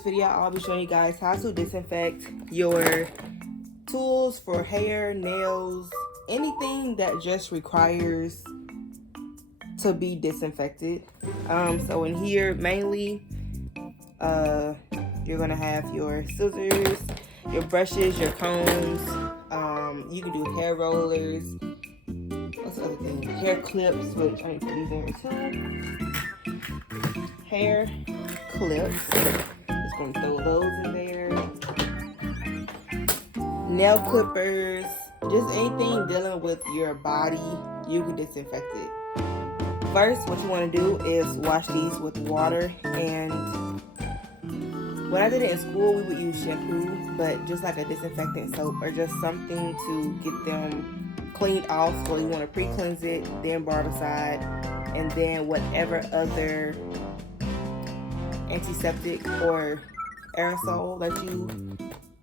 this video, I'll be showing you guys how to disinfect your tools for hair, nails, anything that just requires to be disinfected. So in here, mainly, you're gonna have your scissors, your brushes, your combs. You can do hair rollers. What's the other thing? Hair clips, which I need to put these in here too. Hair clips. Just gonna throw those in there. Nail clippers. Just anything dealing with your body, you can disinfect it. First, what you want to do is wash these with water, and when I did it in school, we would use shampoo, but just like a disinfectant soap or just something to get them cleaned off. So you want to pre-cleanse it, then Barbicide, and then whatever other antiseptic or aerosol that you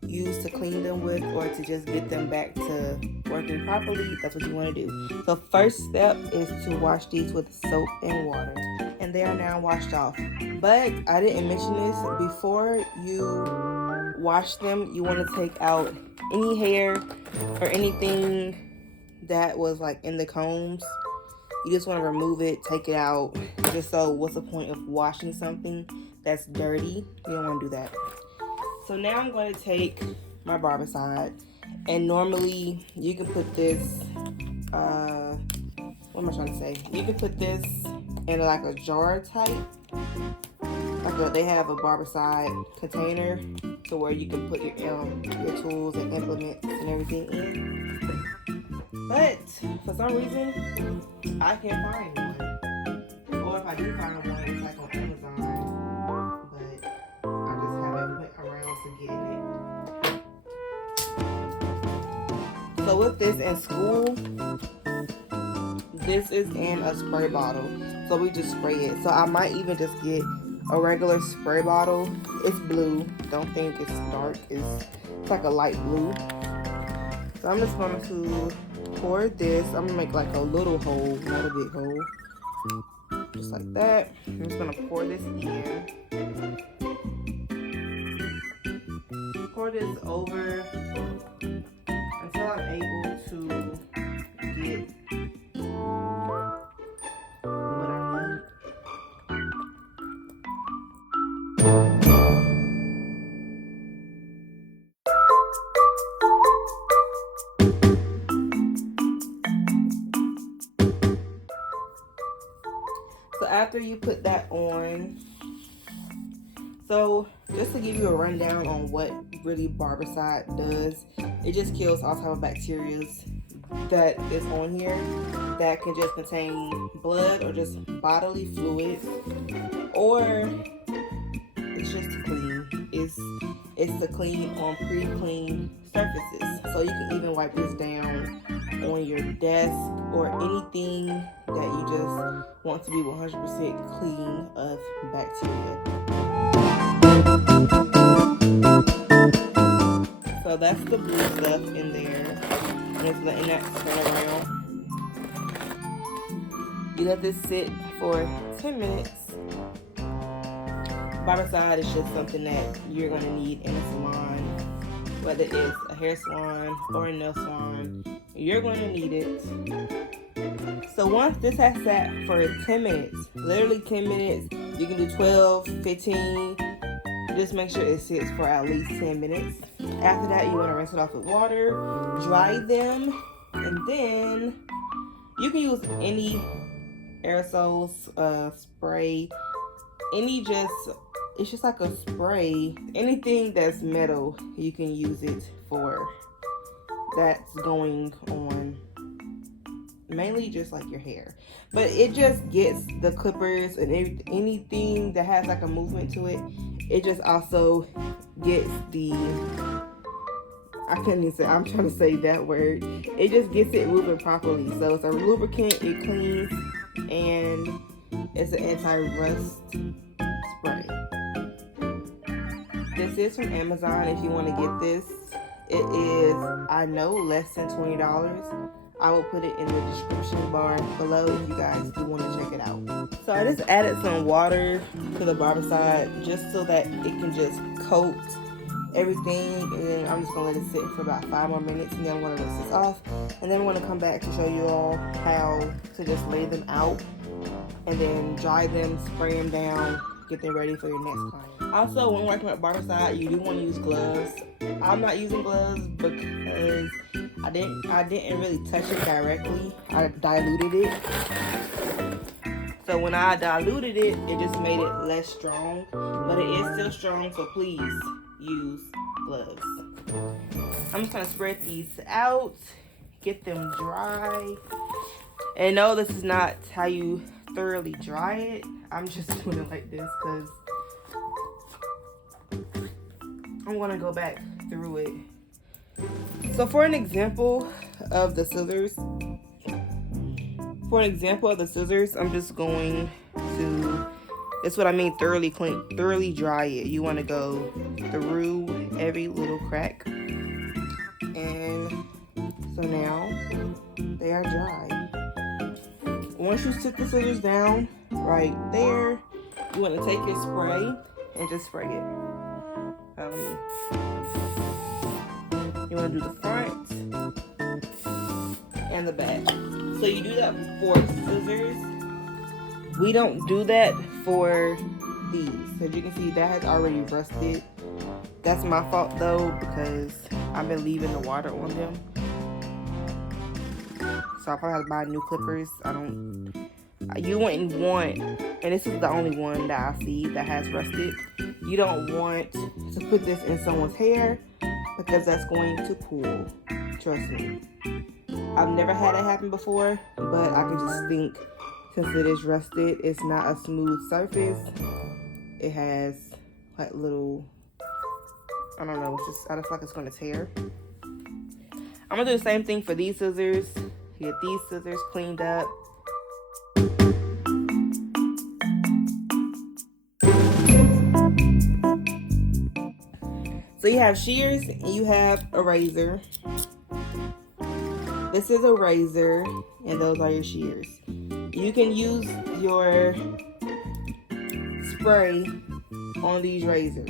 use to clean them with, or to just get them back to working properly. That's what you want to do. So first step is to wash these with soap and water, and they are now washed off. But I didn't mention this, before you wash them, you want to take out any hair or anything that was like in the combs. You just want to remove it, take it out. Just so, what's the point of washing something that's dirty? You don't want to do that. So now I'm going to take my Barbicide, and normally you can put this, what am I trying to say? You can put this in like a jar type. They have a Barbicide container to where you can put your tools and implements and everything in. But for some reason, I can't find one. Or if I do find one, it's like on Amazon. So with this in school, this is in a spray bottle, so we just spray it. So I might even just get a regular spray bottle. It's blue, don't think it's dark, it's like a light blue. So I'm just going to pour this. I'm gonna make like a little hole, not a big hole, just like that. I'm just gonna pour this in. Pour this over until I'm able to get what I need. So after you put that on, so just to give you a rundown on what really Barbicide does, it just kills all type of bacteria that is on here that can just contain blood or just bodily fluids, or it's just to clean. It's to clean on pre-cleaned surfaces. So you can even wipe this down on your desk or anything that you just want to be 100% clean of bacteria. So that's the blue stuff in there. I'm just letting that turn around. You let this sit for 10 minutes. Barbicide is just something that you're going to need in a salon, whether it's a hair salon or a nail salon. You're going to need it. So once this has sat for 10 minutes, literally 10 minutes, you can do 12, 15. Just make sure it sits for at least 10 minutes. After that, you want to rinse it off with water, dry them, and then you can use any aerosols, spray, it's just like a spray. Anything that's metal, you can use it for. That's going on mainly just like your hair, but it just gets the clippers and anything that has like a movement to it. It just also gets the, I couldn't even say, I'm trying to say that word. It just gets it moving properly. So it's a lubricant, it cleans, and it's an anti-rust spray. This is from Amazon if you want to get this. It is, I know, less than $20. I will put it in the description bar below if you guys do want to check it out. So I just added some water to the Barbicide just so that it can just coat everything, and then I'm just gonna let it sit for about 5 more minutes, and then I'm gonna rinse this off, and then I'm gonna come back to show you all how to just lay them out and then dry them, spray them down, get them ready for your next client. Also, when working with Barbicide, you do want to use gloves. I'm not using gloves because I didn't really touch it directly. I diluted it. So when I diluted it, it just made it less strong, but it is still strong, so please use gloves. I'm just gonna spread these out, get them dry. And no, this is not how you thoroughly dry it. I'm just doing it like this because I'm gonna go back through it. So for an example of the scissors, I'm just going to, that's what I mean thoroughly clean, thoroughly dry it. You want to go through every little crack. And so now they are dry. Once you sit the scissors down right there, you want to take your spray and just spray it. You want to do the front and the back. So you do that for scissors. We don't do that for these. As you can see, that has already rusted. That's my fault though, because I've been leaving the water on them. So I probably have to buy new clippers. You wouldn't want, and this is the only one that I see that has rusted. You don't want to put this in someone's hair because that's going to pull. Trust me. I've never had it happen before, but I can just think, since it is rusted, it's not a smooth surface. It has like little, I don't know, I just feel like it's gonna tear. I'm gonna do the same thing for these scissors. Get these scissors cleaned up. So you have shears and you have a razor. This is a razor and those are your shears. You can use your spray on these razors.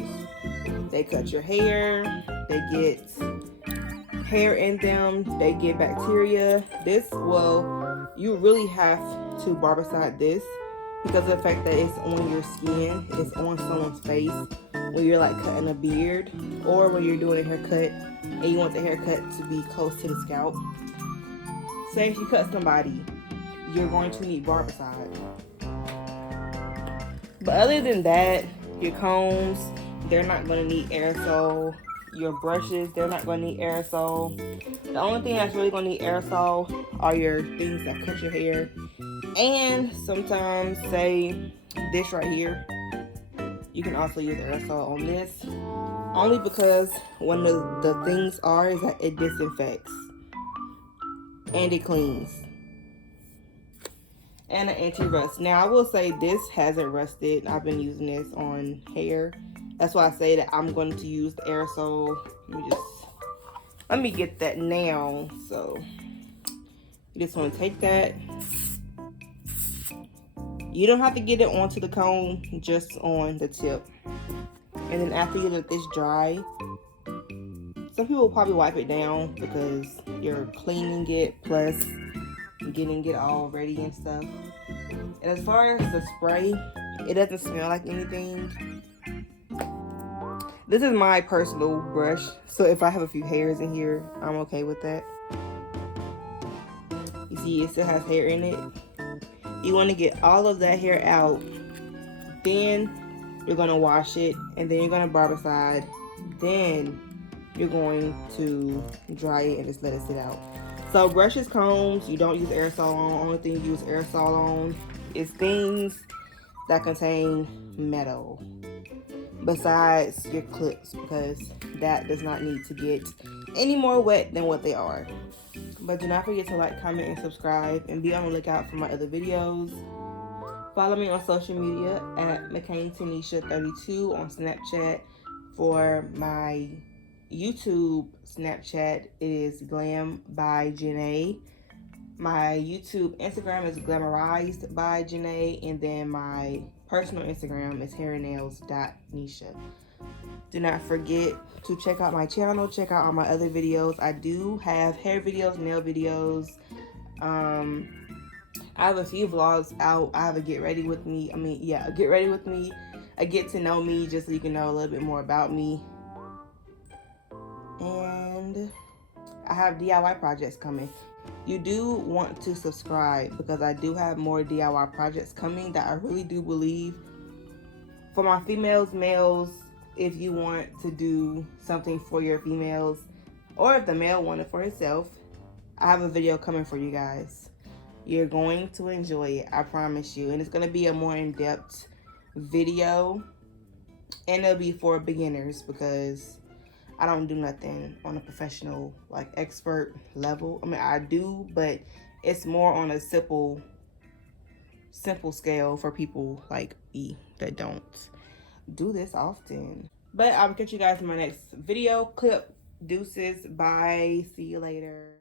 They cut your hair, they get hair in them, they get bacteria. You really have to Barbicide this because of the fact that it's on your skin, it's on someone's face when you're like cutting a beard or when you're doing a haircut and you want the haircut to be close to the scalp. Say if you cut somebody, you're going to need Barbicide. But other than that, your combs, they're not going to need aerosol. Your brushes, they're not going to need aerosol. The only thing that's really going to need aerosol are your things that cut your hair. And sometimes, say this right here, you can also use aerosol on this. Only because one of the things is that it disinfects. And it cleans. And an anti-rust. Now I will say this hasn't rusted. I've been using this on hair. That's why I say that I'm going to use the aerosol. Let me get that now. So you just want to take that. You don't have to get it onto the comb, just on the tip. And then after you let this dry, some people will probably wipe it down because you're cleaning it plus getting it all ready and stuff. And as far as the spray, it doesn't smell like anything. This is my personal brush, so if I have a few hairs in here, I'm okay with that. You see, it still has hair in it. You want to get all of that hair out. Then you're going to wash it, and then you're going to Barbicide. Then you're going to dry it and just let it sit out. So brushes, combs, you don't use aerosol on. Only thing you use aerosol on is things that contain metal. Besides your clips, because that does not need to get any more wet than what they are. But do not forget to like, comment, and subscribe, and be on the lookout for my other videos. Follow me on social media at McCainTanisha32 on Snapchat. For my YouTube Snapchat, it is Glam by Janae. My YouTube Instagram is glamorized by Janae, and then my personal Instagram is hairandnails.nisha. Do not forget to check out my channel, check out all my other videos. I do have hair videos, nail videos. I have a few vlogs out. I have a get ready with me. Get ready with me. A get to know me, just so you can know a little bit more about me. And I have DIY projects coming. You do want to subscribe because I do have more DIY projects coming that I really do believe for my females, males, if you want to do something for your females, or if the male wanted for himself, I have a video coming for you guys. You're going to enjoy it, I promise you. And it's going to be a more in-depth video, and it'll be for beginners because I don't do nothing on a professional, like, expert level. I mean, I do, but it's more on a simple scale for people like me that don't do this often. But I'll catch you guys in my next video clip. Deuces, bye, see you later.